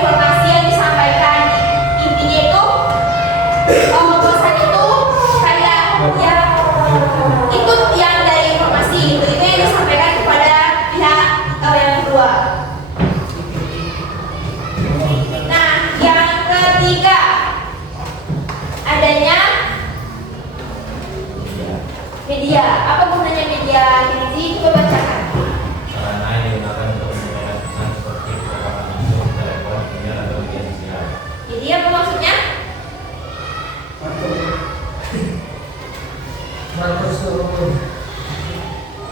Informasi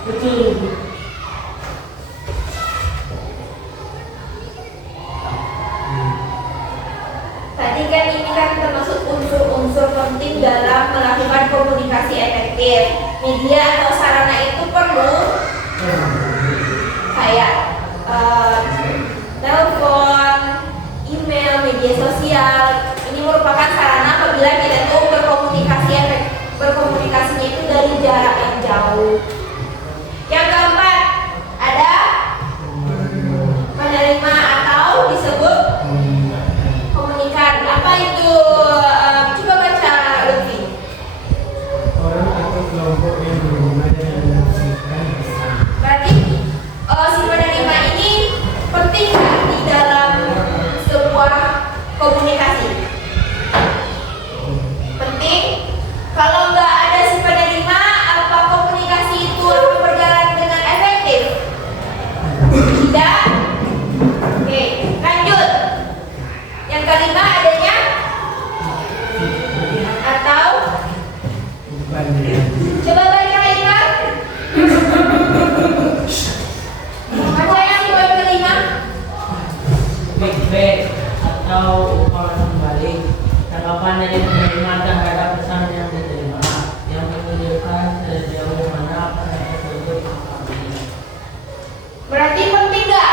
Betul. Tadi kan ini kan termasuk unsur-unsur penting dalam melakukan komunikasi efektif. Media atau sarana itu perlu kayak telepon, email, media sosial. Ini merupakan sarana apabila kita itu berkomunikasinya itu dari jarak yang jauh. Yang keempat, ada menerima atau disebut komunikan. Apa itu? Coba baca Lutfi. Orang atau kelompok yang berhubungan dengan menyaksikan pesan. Berarti si penerima ini penting nggak di dalam sebuah komunikasi? Penting. Kalau nggak ada si penerima, apa komunikasi itu akan berjalan dengan efektif? Tidak. Oke, lanjut. Yang kelima adanya atau coba baca Ikan. Baca yang poin kelima. Feedback atau umpaman kembali, tanggapan dari penerima terhadap pesan yang diterima, yang menunjukkan sejauh mana pesan tersebut mempengaruhi. Berarti penting nggak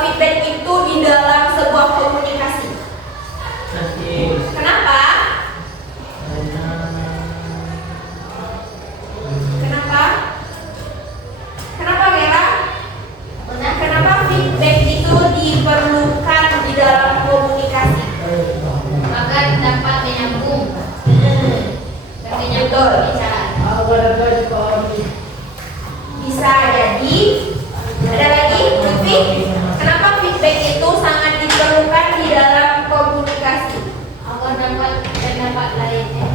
feedback itu di dalam sebuah komunikasi? Penting Kenapa? karena Kenapa? Kenapa Gera? Kenapa feedback itu diperlukan di dalam komunikasi? agar dapat menyambung dan menyambung Betul. pembicaraan. Bisa jadi. Ada lagi, Lutfi? Kenapa feedback itu sangat diperlukan di dalam komunikasi? Agar dapat pendapat lainnya.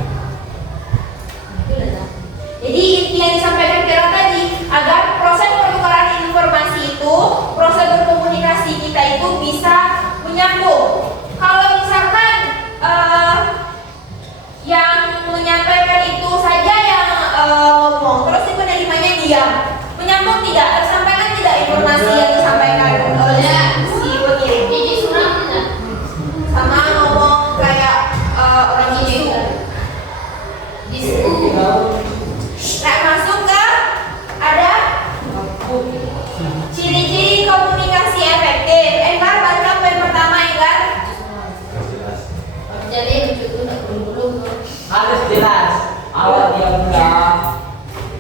Itu lah. Jadi inti yang disampaikan Gera tadi, agar proses pertukaran informasi itu, proses berkomunikasi kita itu bisa menyambung. Kalau misalkan yang menyampaikan itu saja yang ngomong, terus si penerimanya diam, menyambung tidak, tersampaikan tidak informasi yang disampaikan oleh si pengirim. Jadi surat tidak. Sama ngomong kayak orang itu. Diskusi. Nah, masuk ke ada ciri-ciri komunikasi efektif. Enggar baca poin pertama, Enggar. Jadi begitu tak belum. harus jelas. Awal dia enggak.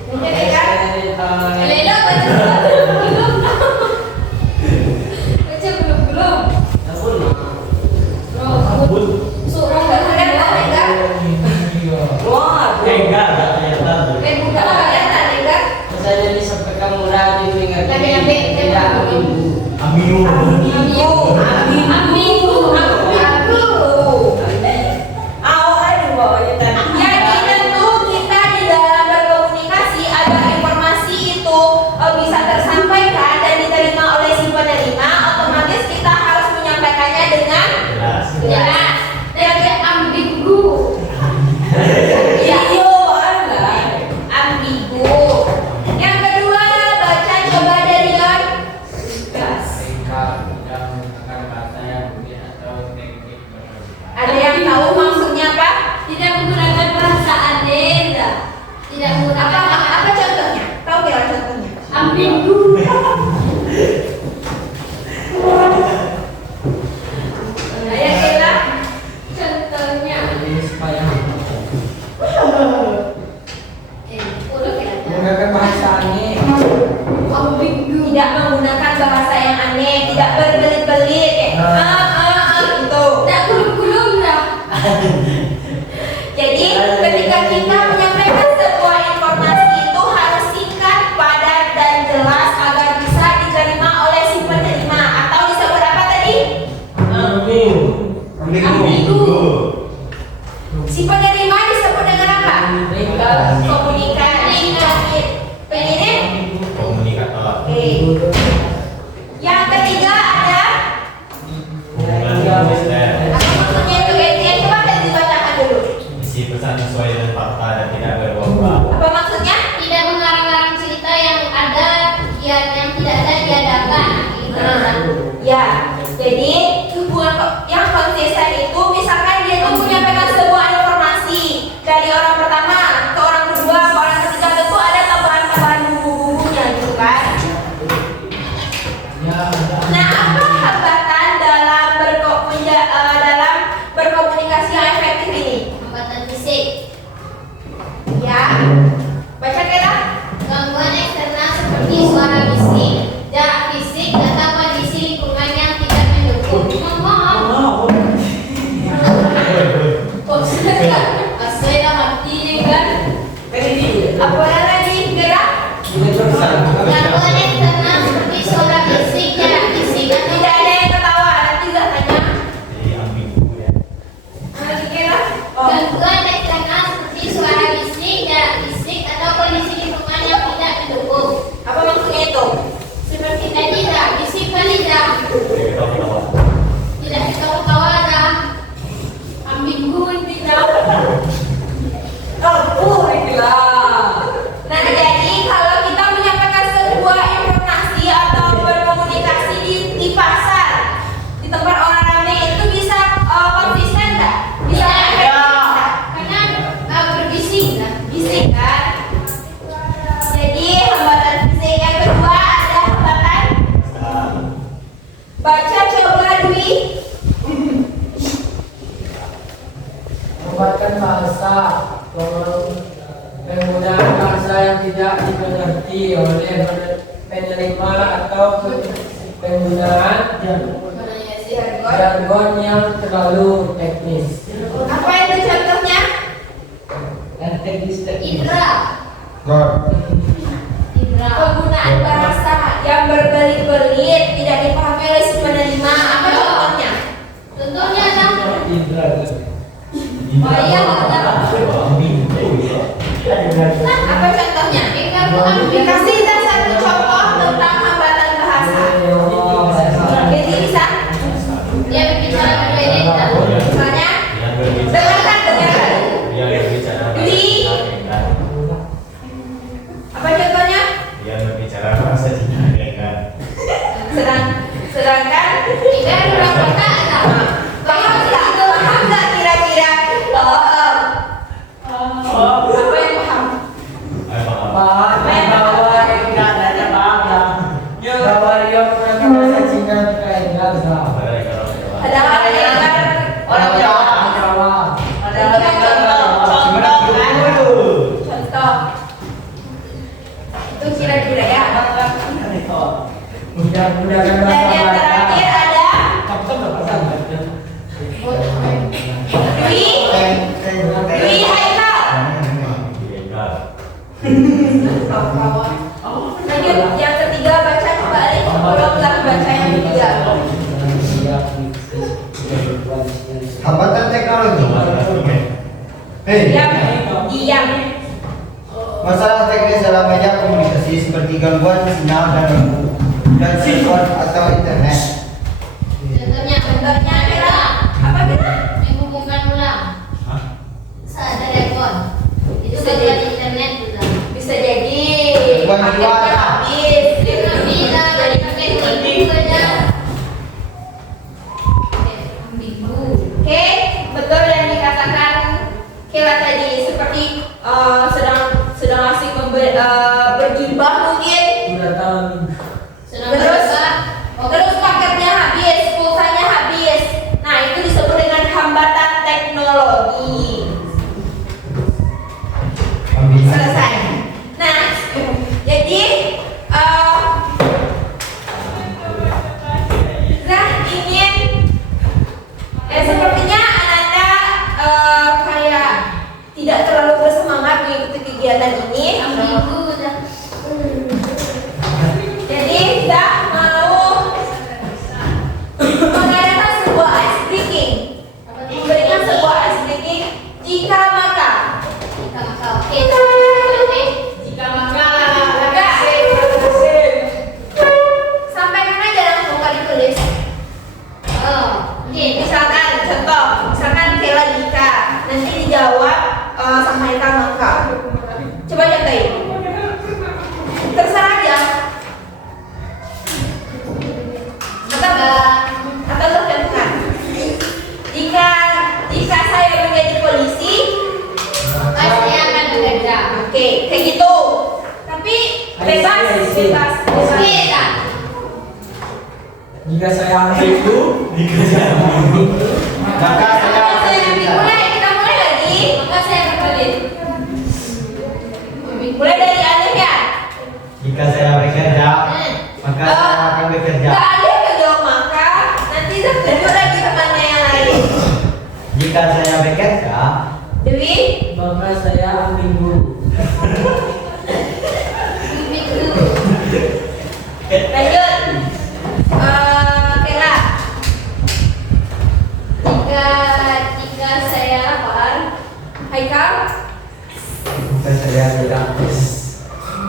Mungkin Enggar. Lela baca belum. Baca belum. Surah Kemudian tahu Enggar. Keluar. Enggak ternyata. Buka kelihatan Enggar. Misalnya disampaikan murah diingat tidak Amiu. Jadi tentu kita di dalam berkomunikasi agar informasi itu bisa tersampaikan dan diterima oleh si penerima, otomatis kita harus menyampaikannya dengan jelas. tidak ambigu. Iya, ambigu. Yang kedua, baca coba dari Don. Gas. Ada yang tahu maksudnya apa? Tidak menggunakan perasaan denda. Tidak Apa menggunakan apa contohnya? Tahu nggak contohnya? ambigu. Ayah Kela. Contohnya. Udah kelihatan. Menggunakan bahasa aneh. Ambigu. Tidak menggunakan bahasa yang aneh, tidak berbelit-belit kayak gitu. Tidak gulung-gulung dah. Jadi ketika kita menyampaikan sebuah informasi itu harus singkat, padat dan jelas agar bisa diterima oleh si penerima atau disebut apa tadi? Ambigu. Si penerima disebut dengan apa? Komunikasi. Pengirim? Komunikator. Oke. Yang ketiga ada Hubungan bisnis. apa maksudnya itu? Coba tadi dibacakan dulu. Isi pesan sesuai dengan fakta dan tidak berubah-ubah. Apa maksudnya? Tidak mengarang-arang cerita yang ada Jadi hubungan yang konsisten itu misalkan dia tuh menyampaikan sebuah informasi dari orang pertama ke orang kedua ke orang ketiga, tentu ada tambahan-tambahan bumbu-bumbunya gitu kan. Nah, apa hambatan dalam berkomunikasi yang efektif ini? Hambatan fisik. Ya, baca kita. Gangguan eksternal seperti suara bising, jarak fisik, atau kondisi lingkungan yang tidak mendukung. Asli dah hatinya kan. Apa lagi gerak? Gangguan eksternal seperti suara bising, jarak fisik, atau Tidak ada yang ketawa, nanti gak tanya. Jadi ambigu ya. Lagi kira? gangguan eksternal seperti suara bising, jarak fisik, atau kondisi lingkungan yang tidak mendukung. Apa maksudnya itu? Seperti tadi dah, bising lidah, Jadi kita ketawa. tidak ketawa dah, ambigu tidak. Nah, jadi kalau kita menyampaikan sebuah informasi atau berkomunikasi di pasar, di tempat orang ramai itu bisa konsisten nggak? Bisa efektif nggak? Karena berbising dah. Bising kan? Jadi hambatan fisik yang kedua ada hambatan baca, coba Dwi. Membuatkan bahasa, penggunaan bahasa yang tidak dimengerti oleh penerima atau penggunaan jargon yang terlalu teknis. Apa itu contohnya? Indra. Penggunaan bahasa yang berbelit-belit tidak dipahami oleh si penerima. Apa contohnya? Contohnya dah. Oh iya, ada. Apa contohnya? Kasih kita satu contoh tentang hambatan bahasa. Jadi bisa? Dia berbicara berbeda. Misalnya, Yang berbicara. dengarkan, dengarkan. Yang berbicara. Di. Apa contohnya? Yang berbicara bahasa Cina kan. Sedangkan Tidak kurang kata dah. paham nggak kira-kira? Apa yang paham? Ayo paham. Ada hal yang Orang Jawa. Ada orang Jawa. Contoh kan? contoh. Itu kira-kira ya. Mudah-mudahan Dan yang terakhir ada Dwi. Dwi Haikal. Lanjut yang ketiga baca kembali. Ulanglah baca yang ketiga. Hambatan teknologi. Diam. Masalah teknis dalam media komunikasi seperti gangguan sinyal dan telepon atau internet. Contohnya kira apa kira? Menghubungkan ulang. Saat telepon. Itu Bisa gangguan jadi. internet juga. Bisa jadi Gangguan paketnya jiwa. habis. Tidak bisa dari pakai saja. Ambigu. Oke, betul yang dikatakan Kila tadi seperti sedang asik berjubah mungkin. Sedang Terus berubah. terus paketnya habis, pulsanya habis. Nah, itu disebut dengan hambatan teknologi. Selesai. Nah, jadi Bebas, bebas, bebas. Kita. Jika saya ambil itu, Maka saya akan berbicara. Mulai, kita mulai lagi. Maka saya berbalik. Mulai dari Alif ya. Jika saya bekerja, maka saya akan bekerja. Kak Alif yang jawab maka, nanti saya tunjuk lagi temannya yang lain. Jika saya bekerja, Dewi, Maka saya ambil guru. lanjut. Kela. Jika saya lapar, Haikal. jika saya tidak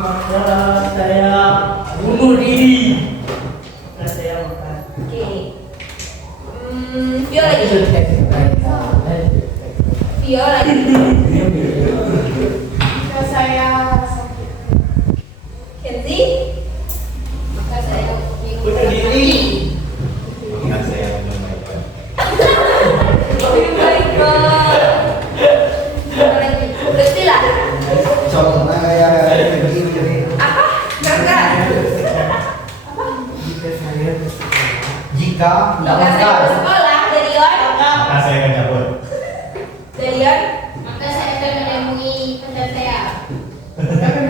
Maka saya bunuh diri. Maka saya makan. Oke. Vio lagi. Vio lagi. Jika saya sakit, Kenzi. maka saya Bunuh diri. Maka saya menyampaikan. Oh my god. Berarti lah. soalnya saya pergi jadi Apa? Gerak-gerak. jika saya jika tidak Jika saya makan, bersekolah, Darion. Maka saya akan cabut. Darion. maka saya akan menemui pacar saya.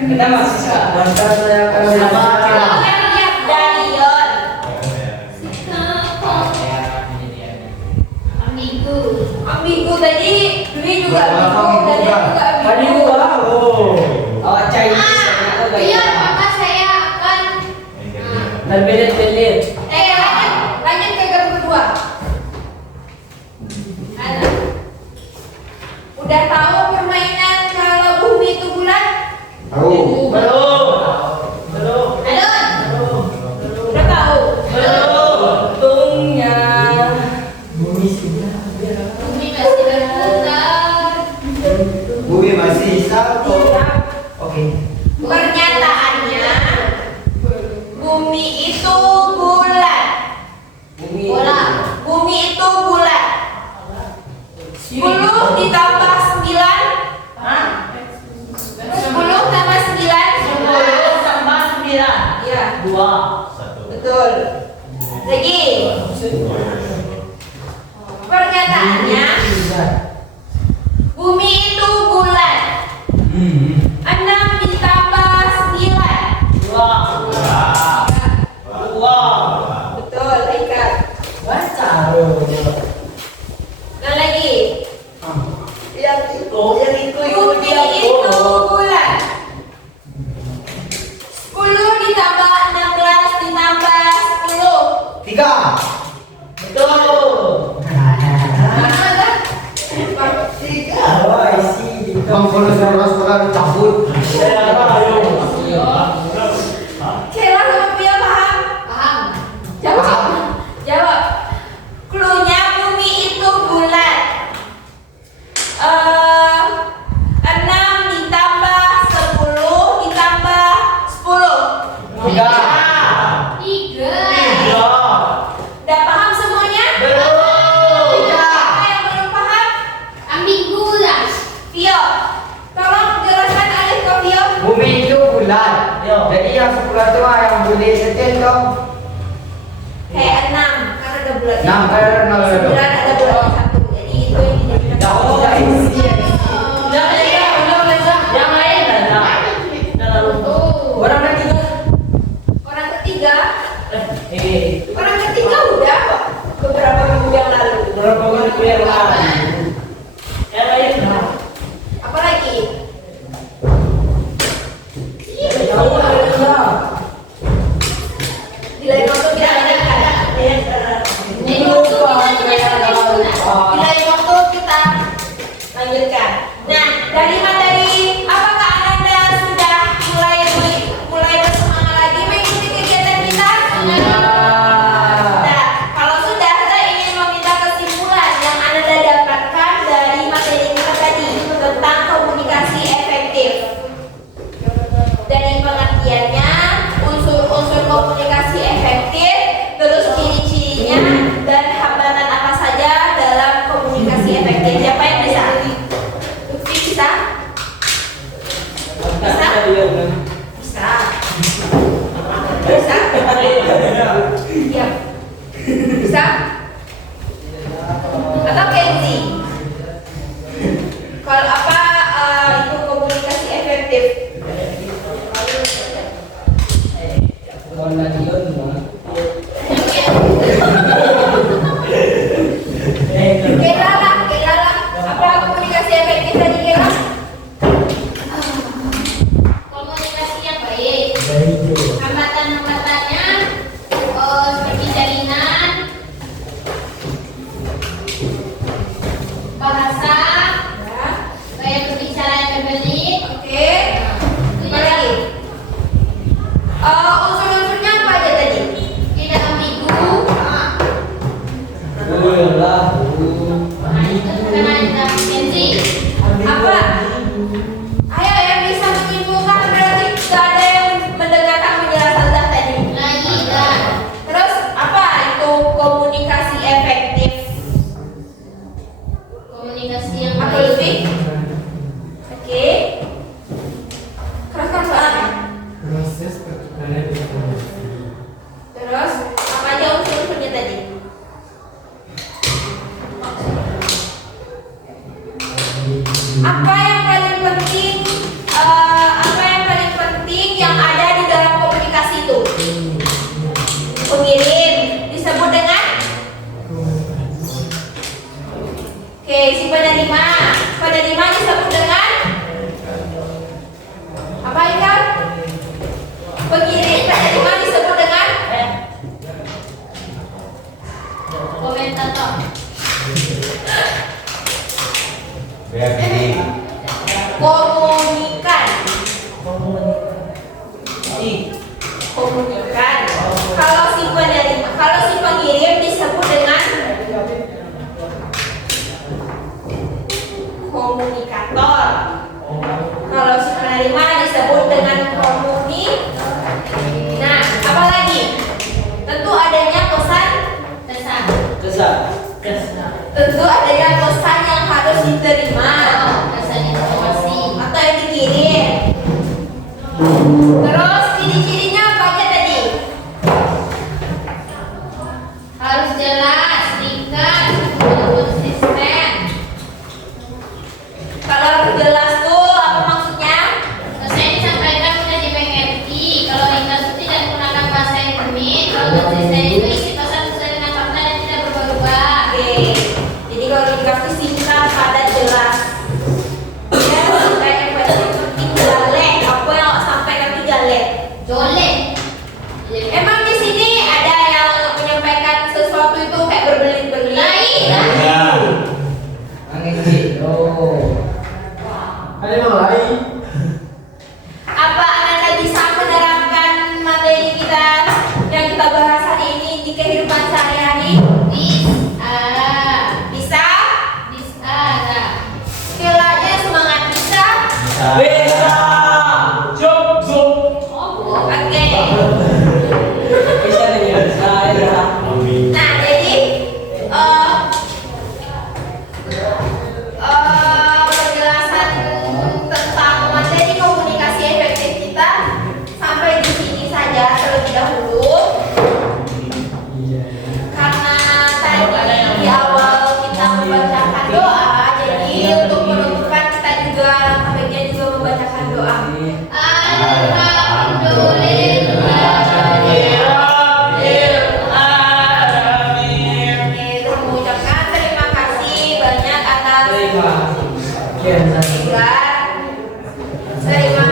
Kita masih sah. Maka saya akan Sama. Kamu yang lihat Darion. Maka saya akan Ambigu. Ambigu tadi, Dwi juga ambigu, Ambigu Darion juga. juga Tadi ambigu. gua. Oh. Awak Chinese. Iya, maka saya akan Terbelit-belit. Lanjut ke grup kedua. ada. Udah tahu permainan kalau bumi itu bulat? tahu Belum. Belum. Alun. Udah tahu. Belum. Untungnya. bumi sudah Bumi masih berputar. bumi masih satu. Oke. Pernyataannya, bumi itu bulat. Bumi. Bola. Bumi itu bulat. 10 ditambah 9. Hah? 10 tambah 9. 10 tambah 9. Iya, 2. satu. betul. Lagi. Pernyataannya, bumi itu bulat. 6 ditambah 9. 2. Betul, Haikal. Baca. Nah lagi. Yang itu Bumi itu bulat. 10 ditambah 16 ditambah 10. 3. Betul. oh isi di Bang kalau suruh sekolah cabut. Saya ayo. Kela sama Pia paham? Paham. Jawab. Jawab. Cluenya bumi itu bulat. 6 ditambah 10 ditambah 10. 3. 3. Udah paham semuanya? Belum. Siapa yang belum paham? Ambigu lah. Pio. Tolong jelaskan Alif ke Pio. Bumi itu bulat. Yo. Jadi yang sebelah itu yang boleh setel dong. Kayak 6 karena ada bulat. 6 karena ada 9 ada bulat satu. Jadi itu yang dijadikan. Jauh dari sini. Yang lain ada. Jangan lupa. orang ketiga Orang ketiga, Eh, orang ketiga udah kok beberapa minggu yang lalu. berapa minggu yang lalu? Yang lain nah. Apa lagi? Jauh ada. Di lain waktu kita lanjutkan. Jadi waktu kita Di lain waktu kita lanjutkan. Nah, dari materi apakah Anda sudah mulai bersemangat lagi mengikuti kegiatan kita? Nah, kalau sudah, saya ingin meminta kesimpulan yang Anda dapat Bisa? Diam. Bisa? Atau Kenzi? Kalau apa itu komunikasi efektif? Kira apa komunikasi efektif tadi kira? Komunikasi yang baik. Hambatan-hambatannya seperti jalinan, bahasa, Ya. gaya berbicara yang berbelit. Oke. Apa lagi? Unsur-unsurnya apa aja tadi? Tidak ambigu. Nah, itu terkenal dalam Kenzi. Apa? Ayo yang bisa menyimpulkan berarti tidak ada yang mendengarkan penjelasan dah tadi. Lagi dan Terus apa itu komunikasi efektif? komunikasi yang Apa baik. lebih? Oke. Teruskan soalnya. Proses pertukaran informasi. Terus apa aja unsur-unsurnya tadi? Apa yang paling penting? Apa yang paling penting yang ada di dalam komunikasi itu? Pengirim disebut dengan? Oke, si penerima. Penerima disebut dengan? Apa itu? Pengirim penerima disebut dengan? Komentator. Biar jadi Komunikan. Komunikan. Kalau si penerima, kalau si pengirim disebut dengan komunikator. Kalau si penerima disebut dengan komuni. Nah, apa lagi? Tentu adanya pesan. Tentu adanya pesan yang harus diterima Pesan informasi. atau yang dikirim. Terus ciri-cirinya apa aja tadi? Harus jelas, ringkas, konsisten. Kalau harus jelas tuh apa maksudnya? Saya disampaikan sudah dimengerti. Kalau ringkas itu tidak menggunakan bahasa yang rumit. Kalau konsisten itu isi pesan sesuai dengan fakta dan tidak berubah-ubah. Oke. Jadi kalau dikasih singkat, padat, jelas. Ya, sampai yang paling penting jalek. Apa yang sampaikan itu jalek. Jolek. Emang di sini ada yang menyampaikan sesuatu itu kayak berbelit-belit? ya. Ada yang lain? Apa Anda bisa menerapkan materi kita yang kita bahas hari ini di kehidupan sehari-hari? Bisa? Ada. Kiranya semangat bisa. Bisa. Oke. Amin. Nah, jadi penjelasan tentang materi komunikasi efektif kita sampai di sini saja terlebih dahulu. Karena tadi di awal kita membacakan doa, jadi untuk penutupan kita juga baiknya juga membacakan doa. Oke, saya mengucapkan terima kasih banyak atas Kian Terima